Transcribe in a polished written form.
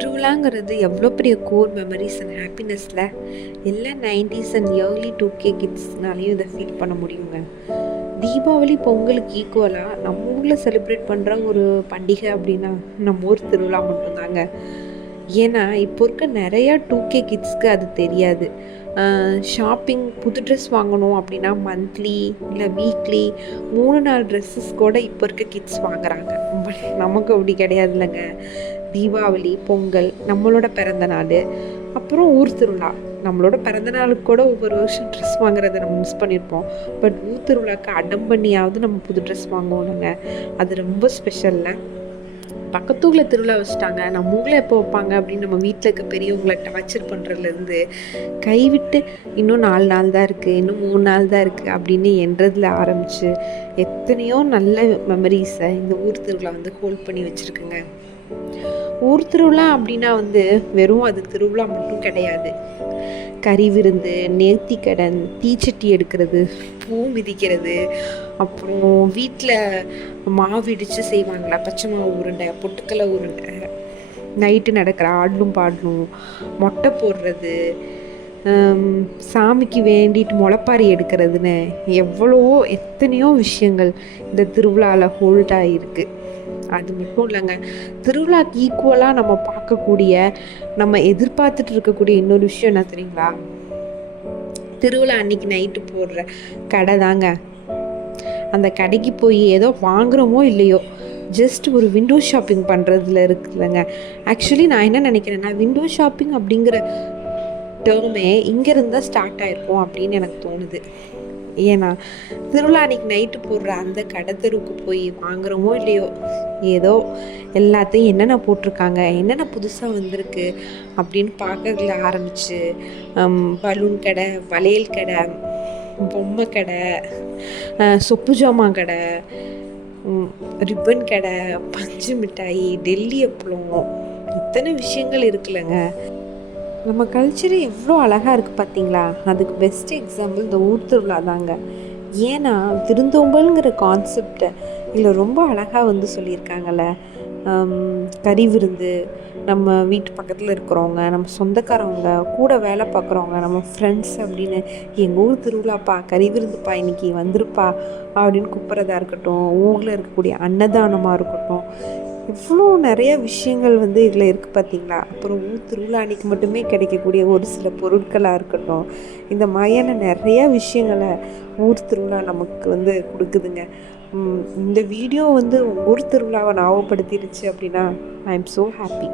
திருவிழாங்கிறது எவ்வளோ பெரிய core memories and ஹாப்பினஸில் எல்லா 90s அண்ட் இயர்லி 2K கிட்ஸ்னாலையும் இதை ஃபீல் பண்ண முடியுங்க. தீபாவளி பொங்கலுக்கு ஈக்குவலாக நம்ம ஊரில் செலிப்ரேட் பண்ணுற ஒரு பண்டிகை அப்படின்னா நம்ம ஊர் திருவிழா மட்டும்தாங்க. ஏன்னா இப்போ இருக்க நிறையா 2K கிட்ஸ்க்கு அது தெரியாது. ஷாப்பிங் புது ட்ரெஸ் வாங்கணும் அப்படின்னா மந்த்லி இல்லை வீக்லி 3-4 ட்ரெஸ்ஸஸ் கூட இப்போ இருக்க கிட்ஸ் வாங்குறாங்க. பட் நமக்கு அப்படி கிடையாது இல்லைங்க. தீபாவளி பொங்கல் நம்மளோட பிறந்த நாள், அப்புறம் ஊர் திருவிழா. நம்மளோட பிறந்த நாளுக்கு கூட ஒவ்வொரு வருஷம் ட்ரெஸ் வாங்குறத நம்ம மிஸ் பண்ணியிருப்போம். பட் ஊர் திருவிழாவுக்கு அடம் பண்ணியாவது நம்ம புது ட்ரெஸ் வாங்குவோம்லங்க. அது ரொம்ப ஸ்பெஷல்ல. பக்கத்தூரில் திருவிழா வச்சுட்டாங்க, நம்ம ஊரில் எப்போ வைப்பாங்க அப்படின்னு நம்ம வீட்டில் இருக்க பெரியவங்களை டார்ச்சர் பண்ணுறதுலேருந்து கைவிட்டு இன்னும் 4 நாள் தான் இருக்குது, இன்னும் 3 நாள் தான் இருக்குது அப்படின்னு எண்றதில் ஆரம்பித்து எத்தனையோ நல்ல மெமரிஸை இந்த ஊர் திருவிழா ஹோல்ட் பண்ணி வச்சுருக்குங்க. ஊர் திருவிழா அப்படின்னா வெறும் அது திருவிழா மட்டும் கிடையாது. கறி விருந்து, நேர்த்திக்கடன், தீச்சட்டி எடுக்கிறது, பூ மிதிக்கிறது, அப்புறம் வீட்டில் மாவு இடித்து செய்வாங்களா பச்சை மாவு உருண்டை, பொட்டுக்கலை உருண்டை, நைட்டு நடக்கிற ஆடலும் பாடலும், மொட்டை போடுறது, சாமிக்கு வேண்டிட்டு முளைப்பாரி எடுக்கிறதுன்னு எத்தனையோ விஷயங்கள் இந்த திருவிழாவில் ஹோல்ட் ஆகிருக்கு. அது மட்டும் இல்லைங்க, திருவிழாக்கு ஈக்குவலாக நம்ம பார்க்கக்கூடிய, நம்ம எதிர்பார்த்துட்டு இருக்கக்கூடிய இன்னொரு விஷயம் என்ன தெரியுங்களா? திருவிழா அன்னைக்கு நைட்டு போடுற கடை தாங்க. அந்த கடைக்கு போய் ஏதோ வாங்குகிறோமோ இல்லையோ, ஜஸ்ட் ஒரு விண்டோ ஷாப்பிங் பண்ணுறதுல இருக்குதுங்க. ஆக்சுவலி நான் என்ன நினைக்கிறேன்னா, விண்டோ ஷாப்பிங் அப்படிங்கிற டேர்மே இங்கேருந்து தான் ஸ்டார்ட் ஆகிருக்கும் அப்படின்னு எனக்கு தோணுது. ஏன்னா திருவிழா அன்னைக்கு நைட்டு போடுற அந்த கடை தெருவுக்கு போய் வாங்குகிறோமோ இல்லையோ, ஏதோ எல்லாத்தையும் என்னென்ன போட்டிருக்காங்க, என்னென்ன புதுசாக வந்திருக்கு அப்படின்னு பார்க்கறதுல ஆரம்பித்து பலூன் கடை, வளையல் கடை, பொம்மை கடை, சொப்பு ஜாமான் கடை, ரிப்பன் கடை, பஞ்சு மிட்டாய், டெல்லி அப்பளம், இத்தனை விஷயங்கள் இருக்குல்லங்க. நம்ம கல்ச்சரு எவ்வளோ அழகாக இருக்குது பார்த்தீங்களா? அதுக்கு பெஸ்ட் எக்ஸாம்பிள் இந்த ஊர் திருவிழா தாங்க. ஏன்னா விருந்தோம்பல்ங்கிற கான்செப்டை இதில் ரொம்ப அழகாக சொல்லியிருக்காங்கல்ல. கறி விருந்து, நம்ம வீட்டு பக்கத்தில் இருக்கிறவங்க, நம்ம சொந்தக்காரவங்க, கூட வேலை பார்க்குறவங்க, நம்ம ஃப்ரெண்ட்ஸ் அப்படின்னு எங்கள் ஊர் திருவிழாப்பா, கறி விருந்துப்பா, இன்றைக்கி வந்துருப்பா அப்படின்னு கூப்பிட்றதா இருக்கட்டும், ஊரில் இருக்கக்கூடிய அன்னதானமாக இருக்கட்டும், இவ்வளோ நிறைய விஷயங்கள் இதில் இருக்குது பார்த்தீங்களா? அப்புறம் ஊர் திருவிழா அன்னைக்கு மட்டுமே கிடைக்கக்கூடிய ஒரு சில பொருட்களாக இருக்கட்டும், இந்த மாதிரியான நிறையா விஷயங்களை ஊர் திருவிழா நமக்கு கொடுக்குதுங்க. இந்த வீடியோ ஊர் திருவிழாவை ஞாபகப்படுத்திடுச்சு அப்படின்னா ஐ எம் ஸோ ஹாப்பி.